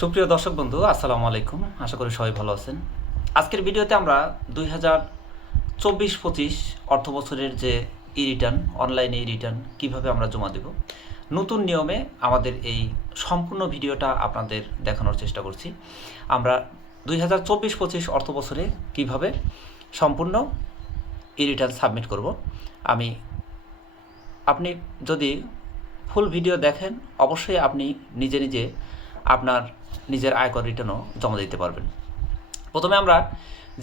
সুপ্রিয় দর্শক বন্ধু, আসসালামু আলাইকুম। আশা করি সবাই ভালো আছেন। আজকের ভিডিওতে আমরা দুই হাজার চব্বিশ পঁচিশ অর্থ বছরের যে ই রিটার্ন অনলাইনে ই রিটার্ন কীভাবে আমরা জমা দেব, নতুন নিয়মে আমাদের এই সম্পূর্ণ ভিডিওটা আপনাদের দেখানোর চেষ্টা করছি। আমরা দুই হাজার চব্বিশ পঁচিশ অর্থ বছরে কীভাবে সম্পূর্ণ ই রিটার্ন সাবমিট করব, আমি আপনি যদি ফুল ভিডিও দেখেন, অবশ্যই আপনি নিজে নিজে আপনার নিজের আয়কর রিটার্নও জমা দিতে পারবেন। প্রথমে আমরা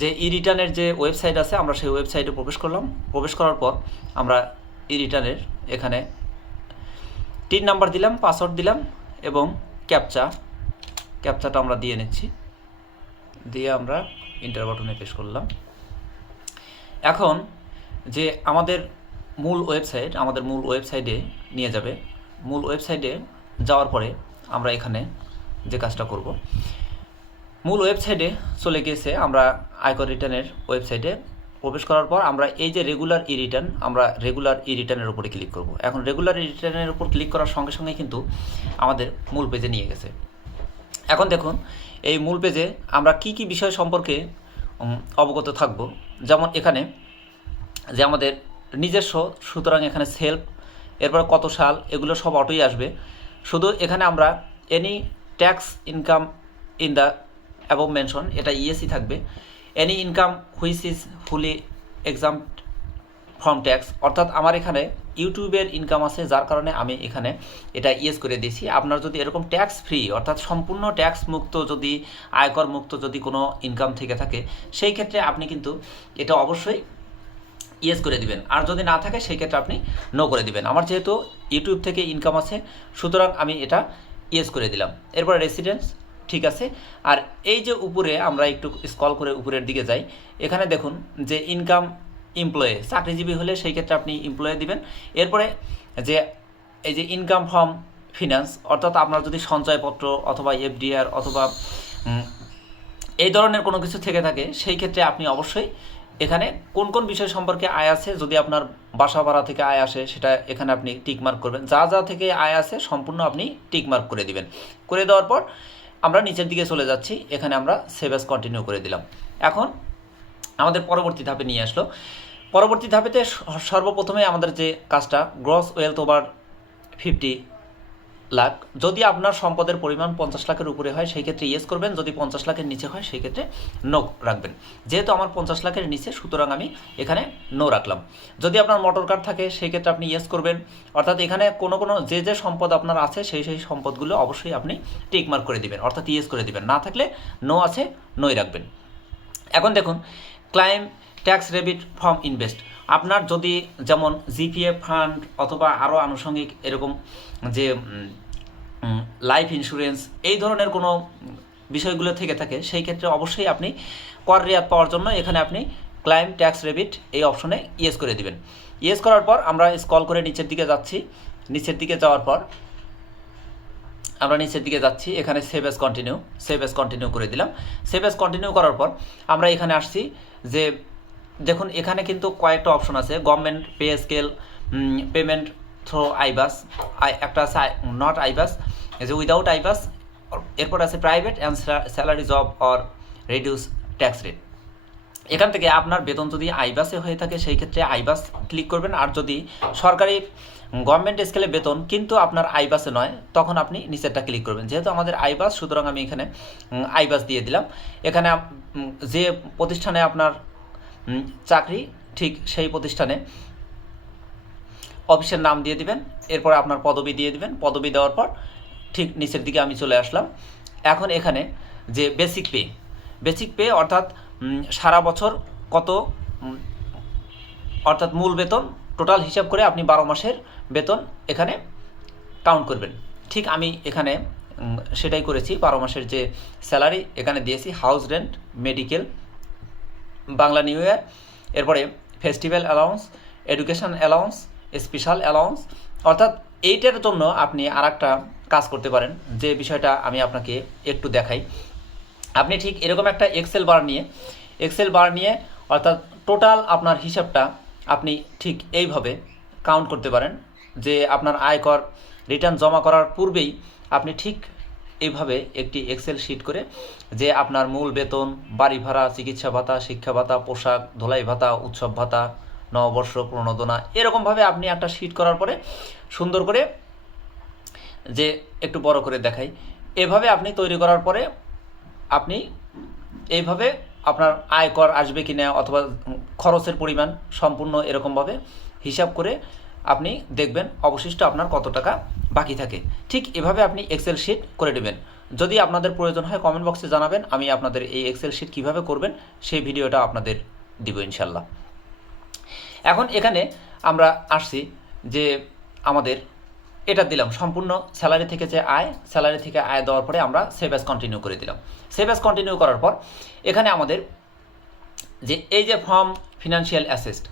যে ই রিটার্নের যে ওয়েবসাইট আছে, আমরা সেই ওয়েবসাইটে প্রবেশ করলাম। প্রবেশ করার পর আমরা ই রিটার্নের এখানে তিন নাম্বার দিলাম পাসওয়ার্ড দিলাম এবং ক্যাপচা ক্যাপচাটা আমরা দিয়ে নিচ্ছি। দিয়ে আমরা ইন্টার বাটনে পেশ করলাম। এখন যে আমাদের মূল ওয়েবসাইট আমাদের মূল ওয়েবসাইটে নিয়ে যাবে। মূল ওয়েবসাইটে যাওয়ার পরে আমরা এখানে যে কাজটা করব। মূল ওয়েবসাইটে চলে গিয়েছে, আমরা আয়কর রিটার্নের ওয়েবসাইটে প্রবেশ করার পর আমরা এই যে রেগুলার ই রিটার্ন আমরা রেগুলার ই রিটার্নের উপরে ক্লিক করব। এখন রেগুলার ই রিটার্নের উপর ক্লিক করার সঙ্গে সঙ্গে কিন্তু আমাদের মূল পেজে নিয়ে গেছে। এখন দেখুন, এই মূল পেজে আমরা কি কি বিষয় সম্পর্কে অবগত থাকব। যেমন এখানে যে আমাদের নিজস্ব, সুতরাং এখানে সেলফ এরপর কত সাল, এগুলো সব অটোই আসবে। শুধু এখানে আমরা any tax income in the above mention এটা ইএসি থাকবে। Any income which is fully exempt from tax অর্থাৎ আমার এখানে ইউটিউবের ইনকাম আছে, যার কারণে আমি এখানে এটা ইয়েস করে দিয়েছি। আপনার যদি এরকম ট্যাক্স ফ্রি অর্থাৎ সম্পূর্ণ ট্যাক্স মুক্ত যদি, আয়কর মুক্ত যদি কোনো ইনকাম থেকে থাকে, সেই ক্ষেত্রে আপনি কিন্তু এটা অবশ্যই ইয়েস করে দিবেন। আর যদি না থাকে, সেই ক্ষেত্রে আপনি নো করে দিবেন। আমার যেহেতু ইউটিউব থেকে ইনকাম আছে, সুতরাং আমি এটা ইয়েস করে দিলাম। এরপর রেসিডেন্স ঠিক আছে? আর এই যে উপরে আমরা একটু স্কল করে উপরের দিকে যাই, এখানে দেখুন যে ইনকাম এমপ্লয়ে চাকরিজীবী হলে সেই ক্ষেত্রে আপনি এমপ্লয়ে দিবেন। এরপরে যে এই যে ইনকাম ফ্রম ফিনান্স অর্থাৎ আপনার যদি সঞ্চয়পত্র অথবা এফডিআর অথবা এই ধরনের কোনো কিছু থেকে থাকে, সেই ক্ষেত্রে আপনি অবশ্যই এখানে কোন কোন বিষয় সম্পর্কে আয় আছে? যদি আপনার বাসা ভাড়া থেকে আয় আসে, সেটা এখানে আপনি টিক মার্ক করবেন। যা যা থেকে আয় আছে, সম্পূর্ণ আপনি টিক মার্ক করে দিবেন। করে দেওয়ার পর আমরা নিচের দিকে চলে যাচ্ছি। এখানে আমরা সেভেস কন্টিনিউ করে দিলাম। এখন আমাদের পরবর্তী ধাপে নিয়ে আসলো। পরবর্তী ধাপেতে সর্বপ্রথমে আমাদের যে কাজটা gross wealth over fifty lakh. যদি আপনার সম্পদের পরিমাণ পঞ্চাশ লাখের উপরে হয়, সেই ক্ষেত্রে ইয়েস করবেন। যদি পঞ্চাশ লাখের নিচে হয়, সেই ক্ষেত্রে নো রাখবেন। যেহেতু আমার পঞ্চাশ লাখের নিচে, সুতরাং আমি এখানে নো রাখলাম। যদি আপনার মোটর কার থাকে, সেই ক্ষেত্রে আপনি ইয়েস করবেন। অর্থাৎ এখানে কোনো কোনো যে যে সম্পদ আপনার আছে, সেই সেই সম্পদগুলো অবশ্যই আপনি টিক মার্ক করে দিবেন। অর্থাৎ ইয়েস করে দিবেন। না থাকলে নো আছে নোই রাখবেন। এখন দেখুন claim tax rebate from invest আপনার যদি যেমন জিপিএফ ফান্ড অথবা আরও আনুষঙ্গিক এরকম যে লাইফ ইন্স্যুরেন্স এই ধরনের কোনো বিষয়গুলো থেকে থাকে, সেই ক্ষেত্রে অবশ্যই আপনি কর রেয়াত পাওয়ার জন্য এখানে আপনি ক্লাইম ট্যাক্স রেবিট এই অপশনে ইয়েস করে দিবেন। ইয়েস করার পর আমরা স্কল করে নিচের দিকে যাচ্ছি। নিচের দিকে যাওয়ার পর আমরা নিচের দিকে যাচ্ছি, এখানে save as continue save as continue করে দিলাম। সেভ এস কন্টিনিউ করার পর আমরা এখানে আসছি যে, দেখুন এখানে কিন্তু কয়েকটা অপশন আছে government pay scale payment through iBAS একটা আছে নট আইবাস যে উইদাউট আইবাস এরপর আছে private and salary job or reduce tax rate এখান থেকে আপনার বেতন যদি আইবাসে হয়ে থাকে, সেই ক্ষেত্রে আইবাস ক্লিক করবেন। আর যদি সরকারি গভর্নমেন্ট স্কেলে বেতন কিন্তু আপনার আইবাসে নয়, তখন আপনি নিচেরটা ক্লিক করবেন। যেহেতু আমাদের আইবাস, সুতরাং আমি এখানে আইবাস দিয়ে দিলাম। এখানে যে প্রতিষ্ঠানে আপনার চাকরি, ঠিক সেই প্রতিষ্ঠানে অফিসের নাম দিয়ে দিবেন, এরপর আপনার পদবি দিয়ে দিবেন, পদবি দেওয়ার পর ঠিক নিচের দিকে আমি চলে আসলাম। এখন এখানে যে বেসিক পে বেসিক পে অর্থাৎ সারা বছর কত অর্থাৎ মূল বেতন টোটাল হিসাব করে আপনি বারো মাসের বেতন এখানে কাউন্ট করবেন। ঠিক আমি এখানে সেটাই করেছি, বারো মাসের যে স্যালারি এখানে দিয়েছি house rent medical Bangla new year এরপরে festival allowance education allowance special allowance অর্থাৎ এইটার জন্য আপনি আর কাজ করতে পারেন। যে বিষয়টা আমি আপনাকে একটু দেখাই। আপনি ঠিক এরকম একটা এক্সেল বার নিয়ে এক্সেল বার নিয়ে অর্থাৎ টোটাল আপনার হিসাবটা আপনি ঠিক এইভাবে কাউন্ট করতে পারেন। যে আপনার আয়কর রিটার্ন জমা করার পূর্বেই আপনি ঠিক এইভাবে একটি এক্সেল শিট করে যে আপনার মূল বেতন, বাড়ি ভাড়া, চিকিৎসা ভাতা, শিক্ষা ভাতা, পোশাক, ধোলাই ভাতা, উৎসব ভাতা নববর্ষ, প্রণোদনা, এরকমভাবে আপনি একটা শিট করার পরে সুন্দর করে যে একটু বড় করে দেখাই। এভাবে আপনি তৈরি করার পরে আপনি এইভাবে আপনার আয়কর আসবে কি না অথবা খরচের পরিমাণ সম্পূর্ণ এরকমভাবে হিসাব করে আপনি দেখবেন অবশিষ্ট আপনার কত টাকা বাকি থাকে। ঠিক এভাবে আপনি এক্সেল শিট করে নেবেন। যদি আপনাদের প্রয়োজন হয় কমেন্ট বক্সে জানাবেন, আমি আপনাদের এই এক্সেল শিট কীভাবে করবেন সেই ভিডিওটা আপনাদের দিব ইনশাল্লাহ। এখন এখানে আমরা আসছি যে আমাদের এটা দিলাম, সম্পূর্ণ স্যালারি থেকে যে আয় স্যালারি থেকে আয় দেওয়ার পরে আমরা সেভ অ্যাজ কন্টিনিউ করে দিলাম। সেভ অ্যাজ কন্টিনিউ করার পর এখানে আমাদের যে এই যে ফর্ম ফিনান্সিয়াল অ্যাসেস্ট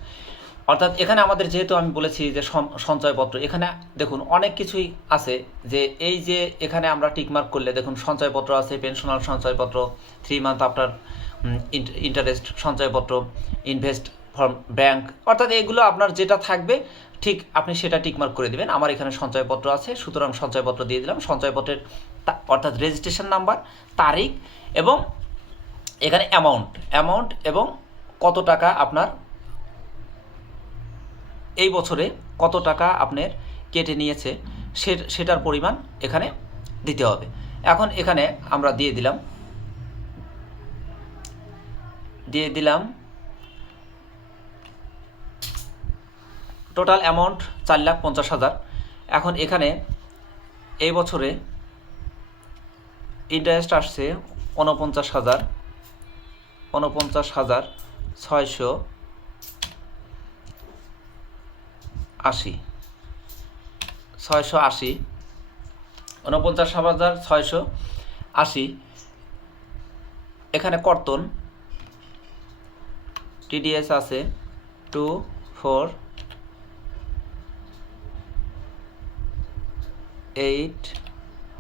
অর্থাৎ এখানে আমাদের যেহেতু আমি বলেছি যে সঞ্চয়পত্র, এখানে দেখুন অনেক কিছুই আছে যে এই যে এখানে আমরা টিকমার্ক করলে দেখুন সঞ্চয়পত্র আছে পেনশনাল সঞ্চয়পত্র থ্রি মান্থ আফটার ইন্টারেস্ট সঞ্চয়পত্র ইনভেস্ট ফর্ম ব্যাংক অর্থাৎ এগুলো আপনার যেটা থাকবে, ঠিক আপনি সেটা টিকমার্ক করে দিবেন। আমার এখানে সঞ্চয়পত্র আছে, সুতরাং সঞ্চয়পত্র দিয়ে দিলাম। সঞ্চয়পত্রের অর্থাৎ রেজিস্ট্রেশন নাম্বার তারিখ এবং এখানে অ্যামাউন্ট অ্যামাউন্ট এবং কত টাকা আপনার এই বছরে কত টাকা আপনার কেটে নিয়েছে, সে সেটার পরিমাণ এখানে দিতে হবে। এখন এখানে আমরা দিয়ে দিলাম দিয়ে দিলাম টোটাল অ্যামাউন্ট চার লাখ পঞ্চাশ হাজার। এখন এখানে এই বছরে ইন্টারেস্ট আসছে উনপঞ্চাশ হাজার উনপঞ্চাশ হাজার ছয়শো আশি। ছয়শো আশি উনপঞ্চাশ হাজার ছয়শো আশি। এখানে কর্তন টিডিএস আছে টু ফোর এইট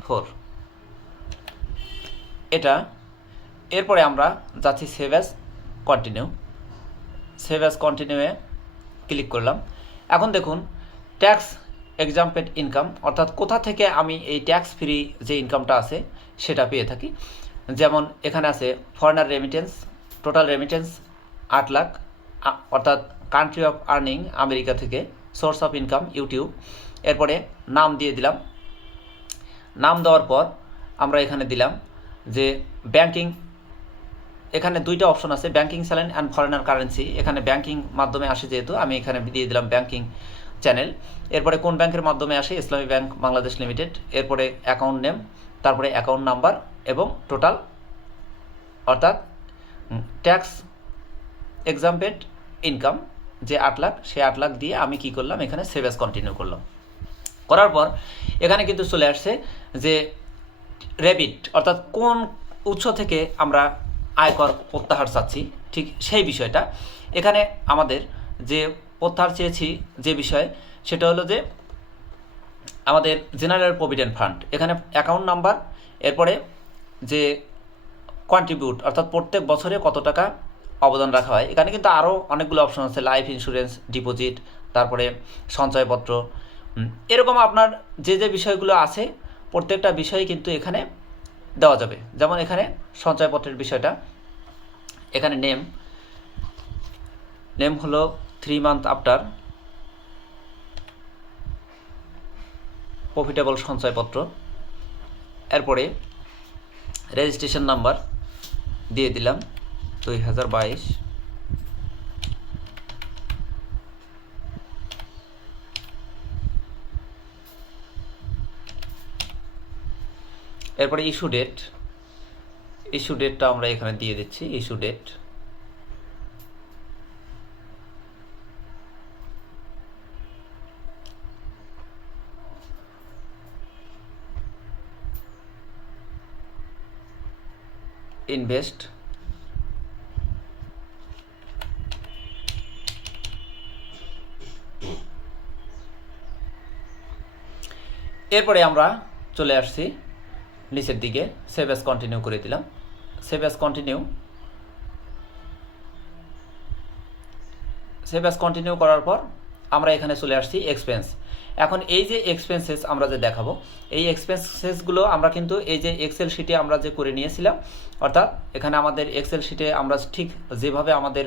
ফোর এটা, এরপরে আমরা যাচ্ছি save as continue save as কন্টিনিউয়ে click করলাম। এখন দেখুন ট্যাক্স এক্সাম্পেড ইনকাম অর্থাৎ কোথা থেকে আমি এই ট্যাক্স ফ্রি যে ইনকামটা আছে, সেটা পেয়ে থাকি। যেমন এখানে আছে ফরেনার রেমিটেন্স টোটাল রেমিটেন্স আট লাখ অর্থাৎ কান্ট্রি অফ আর্নিং আমেরিকা থেকে সোর্স অফ ইনকাম ইউটিউব এরপরে নাম দিয়ে দিলাম নাম দেওয়ার পর আমরা এখানে দিলাম যে ব্যাংকিং এখানে দুইটা অপশন আছে ব্যাংকিং স্যালেন অ্যান্ড ফরেনার কারেন্সি এখানে ব্যাংকিং মাধ্যমে আসে যেহেতু, আমি এখানে দিয়ে দিলাম ব্যাংকিং চ্যানেল এরপরে কোন ব্যাংকের মাধ্যমে আসে? Islami bank Bangladesh limited. এরপরে অ্যাকাউন্ট নেম তারপরে অ্যাকাউন্ট নাম্বার এবং টোটাল অর্থাৎ ট্যাক্স এক্সাম্পেড ইনকাম যে আট লাখ, সে আট লাখ দিয়ে আমি কি করলাম? এখানে সেভেস কন্টিনিউ করলাম। করার পর, এখানে কিন্তু চলে আসছে যে রেবিট অর্থাৎ কোন উৎস থেকে আমরা আয়কর প্রত্যাহার চাচ্ছি, ঠিক সেই বিষয়টা। এখানে আমাদের যে প্রত্যাহার চেয়েছি যে বিষয়, সেটা হলো যে আমাদের জেনারেল প্রভিডেন্ট ফান্ড এখানে অ্যাকাউন্ট নাম্বার এরপরে যে কন্ট্রিবিউট অর্থাৎ প্রত্যেক বছরে কত টাকা অবদান রাখা হয়। এখানে কিন্তু আরও অনেকগুলো অপশন আছে লাইফ ইন্স্যুরেন্স ডিপোজিট তারপরে সঞ্চয়পত্র এরকম আপনার যে যে বিষয়গুলো আছে প্রত্যেকটা বিষয় কিন্তু এখানে দেওয়া যাবে। যেমন এখানে সঞ্চয়পত্রের বিষয়টা, এখানে নেম নেম হলো থ্রি মান্থ আফটার প্রফিটেবল সঞ্চয়পত্র। এরপরে রেজিস্ট্রেশন নাম্বার দিয়ে দিলাম দুই হাজার বাইশ। এরপরে ইস্যু ডেট ইস্যু ডেটটা আমরা এখানে দিয়ে দিচ্ছি ইস্যু ডেট ইনভেস্ট এরপরে আমরা চলে আসছি নিচের দিকে সেভ অ্যাজ কন্টিনিউ করে দিলাম। Save as continue save as continue করার পর আমরা এখানে চলে আসছি এক্সপেন্স এখন এই যে এক্সপেন্সেস আমরা যে দেখাবো, এই এক্সপেন্সেসগুলো আমরা কিন্তু এই যে এক্সেল শিটে আমরা যে করে নিয়েছিলাম, অর্থাৎ এখানে আমাদের এক্সেল শিটে আমরা ঠিক যেভাবে আমাদের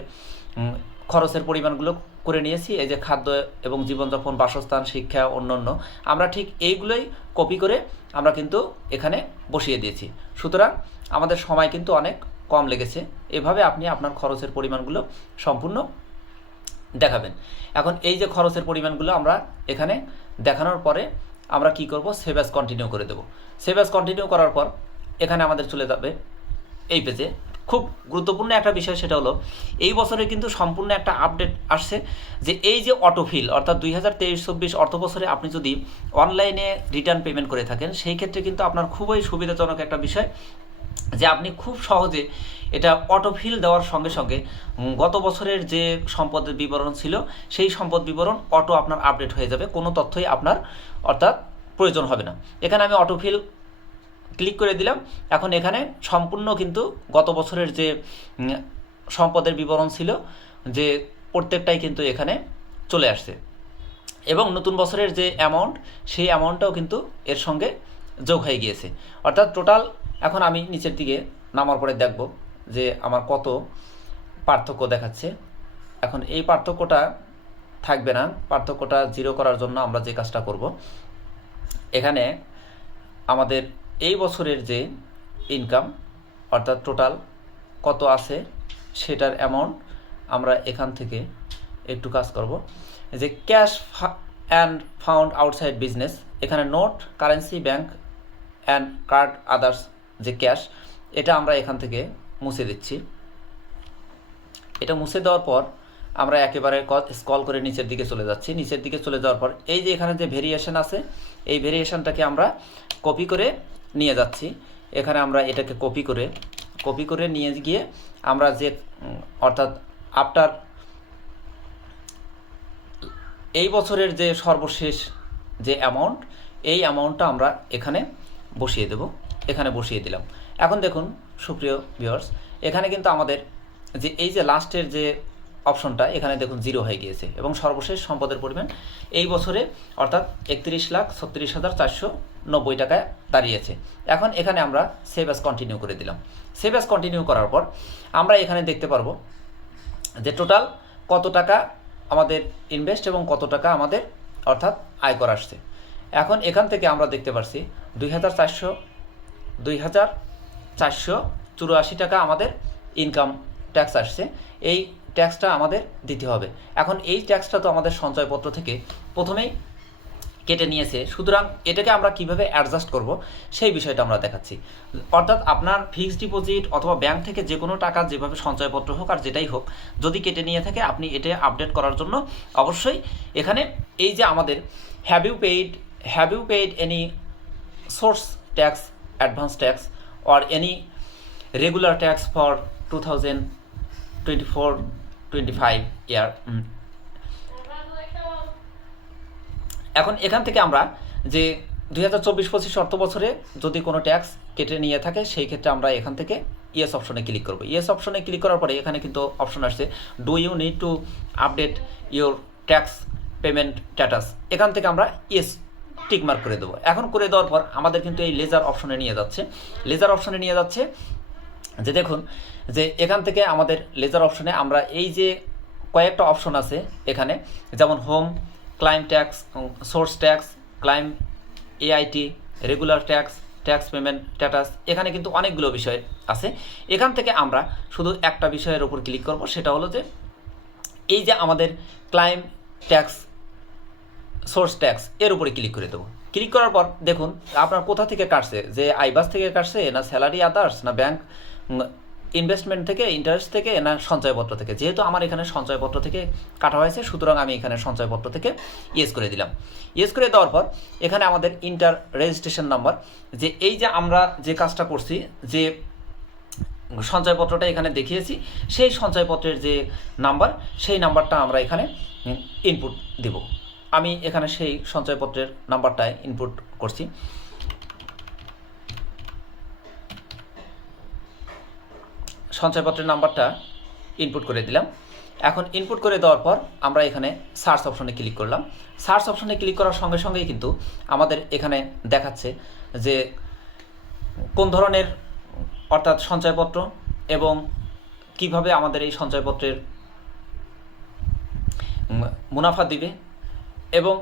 খরচের পরিমাণগুলো করে নিয়েছি, এই যে খাদ্য এবং জীবনযাপন, বাসস্থান, শিক্ষা, অন্যান্য। আমরা ঠিক এইগুলোই কপি করে আমরা কিন্তু এখানে বসিয়ে দিয়েছি। সুতরাং আমাদের সময় কিন্তু অনেক কম লেগেছে। এভাবে আপনি আপনার খরচের পরিমাণগুলো সম্পূর্ণ দেখাবেন। এখন এই যে খরচের পরিমাণগুলো আমরা এখানে দেখানোর পরে আমরা কি করব? সেভ অ্যাজ কন্টিনিউ করে দেবো। সেভ অ্যাজ কন্টিনিউ করার পর এখানে আমাদের চলে যাবে এই পেজে খুব গুরুত্বপূর্ণ একটা বিষয় সেটা হলো, এই বছরে কিন্তু সম্পূর্ণ একটা আপডেট আসছে যে এই যে অটোফিল অর্থাৎ দুই হাজার তেইশ চব্বিশ অর্থ বছরে আপনি যদি অনলাইনে রিটার্ন পেমেন্ট করে থাকেন, সেই ক্ষেত্রে কিন্তু আপনার খুবই সুবিধাজনক একটা বিষয় যে আপনি খুব সহজে এটা অটোফিল দেওয়ার সঙ্গে সঙ্গে গত বছরের যে সম্পদের বিবরণ ছিল, সেই সম্পদ বিবরণ অটো আপনার আপডেট হয়ে যাবে, কোনো তথ্যই আপনার অর্থাৎ প্রয়োজন হবে না। এখানে আমি অটোফিল ক্লিক করে দিলাম। এখন এখানে সম্পূর্ণ কিন্তু গত বছরের যে সম্পদের বিবরণ ছিল, যে প্রত্যেকটাই কিন্তু এখানে চলে আসছে। এবং নতুন বছরের যে অ্যামাউন্ট সেই অ্যামাউন্টটাও কিন্তু এর সঙ্গে যোগ হয়ে গিয়েছে। অর্থাৎ টোটাল এখন আমি নিচের দিকে নামার পরে দেখব যে আমার কত পার্থক্য দেখাচ্ছে। এখন এই পার্থক্যটা থাকবে না। পার্থক্যটা জিরো করার জন্য আমরা যে কাজটা করব, এখানে আমাদের এই বছরের যে ইনকাম অর্থাৎ টোটাল কত আছে সেটার অ্যামাউন্ট আমরা এখান থেকে একটু কাজ করব। যে cash and found outside business এখানে note currency bank and card others যে ক্যাশ এটা আমরা এখান থেকে মুছে দিচ্ছি। এটা মুছে দেওয়ার পর আমরা একেবারে স্কল করে নিচের দিকে চলে যাচ্ছি। নিচের দিকে চলে যাওয়ার পর এই যে এখানে যে ভেরিয়েশন আছে, এই ভেরিয়েশনটাকে আমরা কপি করে নিয়ে যাচ্ছি। এখানে আমরা এটাকে কপি করে কপি করে নিয়ে গিয়ে আমরা যে অর্থাৎ আফটার এই বছরের যে সর্বশেষ যে অ্যামাউন্ট এই অ্যামাউন্টটা আমরা এখানে বসিয়ে দেব। এখানে বসিয়ে দিলাম। এখন দেখুন, সুপ্রিয় ভিউয়ার্স এখানে কিন্তু আমাদের যে এই যে লাস্টের যে অপশনটা এখানে দেখুন জিরো হয়ে গিয়েছে এবং সর্বশেষ সম্পদের পরিমাণ এই বছরে অর্থাৎ একত্রিশ লাখ ছত্রিশ হাজার চারশো নব্বই টাকায় দাঁড়িয়েছে। এখন এখানে আমরা সেভ অ্যাজ কন্টিনিউ করে দিলাম। সেভ অ্যাজ কন্টিনিউ করার পর আমরা এখানে দেখতে পারব যে টোটাল কত টাকা আমাদের ইনভেস্ট এবং কত টাকা আমাদের অর্থাৎ আয়কর আসছে। এখন এখান থেকে আমরা দেখতে পারছি দুই হাজার চারশো, দুই হাজার চারশো চুরাশি টাকা আমাদের ইনকাম ট্যাক্স আসছে। এই ট্যাক্সটা আমাদের দিতে হবে। এখন এই ট্যাক্সটা তো আমাদের সঞ্চয়পত্র থেকে প্রথমেই কেটে নিয়েছে। সুতরাং এটাকে আমরা কীভাবে অ্যাডজাস্ট করব সেই বিষয়টা আমরা দেখাচ্ছি। অর্থাৎ আপনার ফিক্সড ডিপোজিট অথবা ব্যাংক থেকে যে কোনো টাকা যেভাবে সঞ্চয়পত্র হোক আর যেটাই হোক, যদি কেটে নিয়ে থাকে, আপনি এটা আপডেট করার জন্য অবশ্যই এখানে এই যে আমাদের have you paid have you paid any source tax advance tax or any regular tax for two thousand twenty four twenty five year এখন এখান থেকে আমরা যে দুই হাজার চব্বিশ পঁচিশ অর্থ বছরে যদি কোনো ট্যাক্স কেটে নিয়ে থাকে, সেই ক্ষেত্রে আমরা এখান থেকে ইয়েস অপশনে ক্লিক করব। ইয়েস অপশনে ক্লিক করার পরে এখানে কিন্তু অপশন আসছে do you need to update your tax payment status এখান থেকে আমরা ইয়েস টিকমার্ক করে দেবো। এখন করে দেওয়ার পর আমাদের কিন্তু এই লেজার অপশনে নিয়ে যাচ্ছে। লেজার অপশনে নিয়ে যাচ্ছে যে দেখুন, যে এখান থেকে আমাদের লেজার অপশনে আমরা এই যে কয়েকটা অপশন আছে এখানে, যেমন home claim tax source tax claim AIT regular tax tax payment status এখানে কিন্তু অনেকগুলো বিষয় আছে। এখান থেকে আমরা শুধু একটা বিষয়ের উপর ক্লিক করব, সেটা হলো যে এই যে আমাদের ক্লাইম ট্যাক্স সোর্স ট্যাক্স এর উপরে ক্লিক করে দেবো। ক্লিক করার পর দেখুন, আপনার কোথা থেকে কাটছে? যে আইবাস থেকে কাটছে, না স্যালারি আদার্স না ব্যাংক ইনভেস্টমেন্ট থেকে ইন্টারেস্ট থেকে না সঞ্চয়পত্র থেকে। যেহেতু আমার এখানে সঞ্চয়পত্র থেকে কাটা হয়েছে, সুতরাং আমি এখানে সঞ্চয়পত্র থেকে ইয়েস করে দিলাম। ইয়েস করে দেওয়ার পর এখানে আমাদের ইন্টার রেজিস্ট্রেশন নাম্বার যে এই যে আমরা যে কাজটা করছি, যে সঞ্চয়পত্রটা এখানে দেখিয়েছি, সেই সঞ্চয়পত্রের যে নাম্বার সেই নাম্বারটা আমরা এখানে ইনপুট দেব। আমি এখানে সেই সঞ্চয়পত্রের নাম্বারটায় ইনপুট করছি। সঞ্চয়পত্রের নাম্বারটা ইনপুট করে দিলাম। এখন ইনপুট করে দেওয়ার পর আমরা এখানে সার্চ অপশনে ক্লিক করলাম। সার্চ অপশনে ক্লিক করার সঙ্গে সঙ্গেই কিন্তু আমাদের এখানে দেখাচ্ছে যে কোন ধরনের অর্থাৎ সঞ্চয়পত্র এবং কীভাবে আমাদের এই সঞ্চয়পত্রের মুনাফা দিবে এবং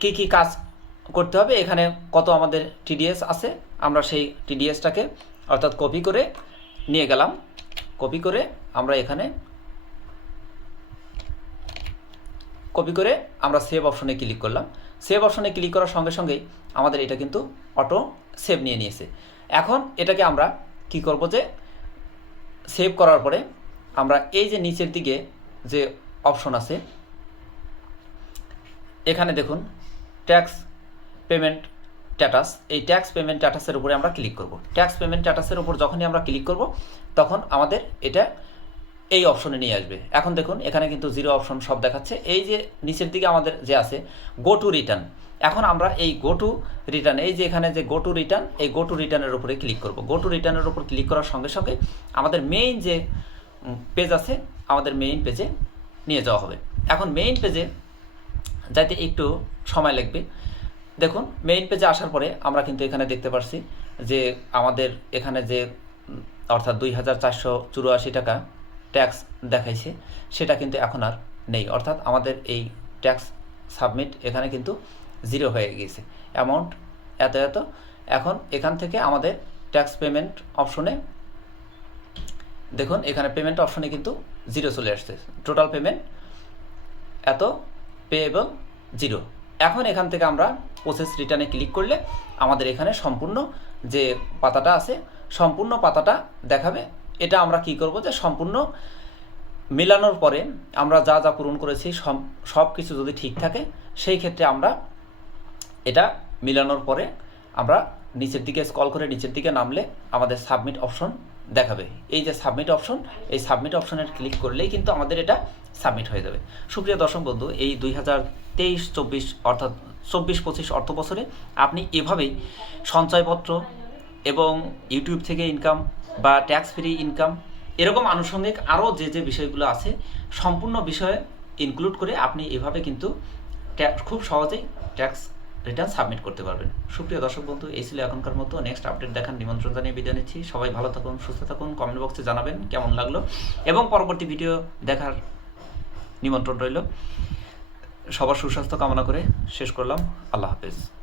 কি কি কাজ করতে হবে, এখানে কত আমাদের টিডিএস আছে, আমরা সেই টিডিএসটাকে অর্থাৎ কপি করে নিয়ে গেলাম। কপি করে আমরা এখানে কপি করে আমরা সেভ অপশনে ক্লিক করলাম। সেভ অপশনে ক্লিক করার সঙ্গে সঙ্গেই আমাদের এটা কিন্তু অটো সেভ নিয়ে নিয়েছে। এখন এটাকে আমরা কি করব যে সেভ করার পরে আমরা এই যে নিচের দিকে যে অপশন আছে, এখানে দেখুন ট্যাক্স পেমেন্ট স্ট্যাটাস এই ট্যাক্স পেমেন্ট স্ট্যাটাসের উপরে আমরা ক্লিক করব। ট্যাক্স পেমেন্ট স্ট্যাটাসের উপর যখনই আমরা ক্লিক করব, তখন আমাদের এটা এই অপশনে নিয়ে আসবে। এখন দেখুন, এখানে কিন্তু জিরো অপশন সব দেখাচ্ছে। এই যে নিচের দিকে আমাদের যে আছে গো টু রিটার্ন এখন আমরা এই গো টু রিটার্ন এই যে এখানে যে গো টু রিটার্ন এই গো টু রিটার্নের উপরে ক্লিক করব। গো টু রিটার্নের উপর ক্লিক করার সঙ্গে সঙ্গে আমাদের মেইন যে পেজ আছে, আমাদের মেইন পেজে নিয়ে যাওয়া হবে। এখন মেইন পেজে যাইতে একটু সময় লাগবে। দেখুন মেইন পেজে আসার পরে আমরা কিন্তু এখানে দেখতে পাচ্ছি যে আমাদের এখানে যে, অর্থাৎ দুই হাজার চারশো চুরাশি টাকা ট্যাক্স দেখাইছে, সেটা কিন্তু এখন আর নেই। অর্থাৎ আমাদের এই ট্যাক্স সাবমিট এখানে কিন্তু জিরো হয়ে গিয়েছে। অ্যামাউন্ট এত এত। এখন এখান থেকে আমাদের ট্যাক্স পেমেন্ট অপশনে দেখুন, এখানে পেমেন্ট অপশনে কিন্তু জিরো চলে আসছে। টোটাল পেমেন্ট এত পে এবং জিরো এখন এখান থেকে আমরা প্রসেস রিটার্নে ক্লিক করলে আমাদের এখানে সম্পূর্ণ যে পাতাটা আছে, সম্পূর্ণ পাতাটা দেখাবে। এটা আমরা কি করব যে সম্পূর্ণ মেলানোর পরে আমরা যা যা পূরণ করেছি, সব কিছু যদি ঠিক থাকে, সেই ক্ষেত্রে আমরা এটা মিলানোর পরে আমরা নিচের দিকে স্কল করে নিচের দিকে নামলে আমাদের সাবমিট অপশন দেখাবে। এই যে সাবমিট অপশন এই সাবমিট অপশনের ক্লিক করলেই কিন্তু আমাদের এটা সাবমিট হয়ে যাবে। সুপ্রিয় দর্শক বন্ধু, এই দুই হাজার তেইশ চব্বিশ অর্থাৎ চব্বিশ পঁচিশ অর্থ বছরে আপনি এভাবেই সঞ্চয়পত্র এবং ইউটিউব থেকে ইনকাম বা ট্যাক্স ফ্রি ইনকাম এরকম আনুষঙ্গিক আরও যে যে বিষয়গুলো আছে সম্পূর্ণ বিষয়ে ইনক্লুড করে আপনি এভাবে কিন্তু খুব সহজেই ট্যাক্স রিটার্ন সাবমিট করতে পারবেন। সুপ্রিয় দর্শক বন্ধু, এই ছিল এখনকার মতো। নেক্সট আপডেট দেখার নিমন্ত্রণ জানিয়ে বিদায় নিচ্ছি। সবাই ভালো থাকুন, সুস্থ থাকুন। কমেন্ট বক্সে জানাবেন কেমন লাগল। এবং পরবর্তী ভিডিও দেখার নিমন্ত্রণ রইল। সবার সুস্বাস্থ্য কামনা করে শেষ করলাম। আল্লাহ হাফেজ।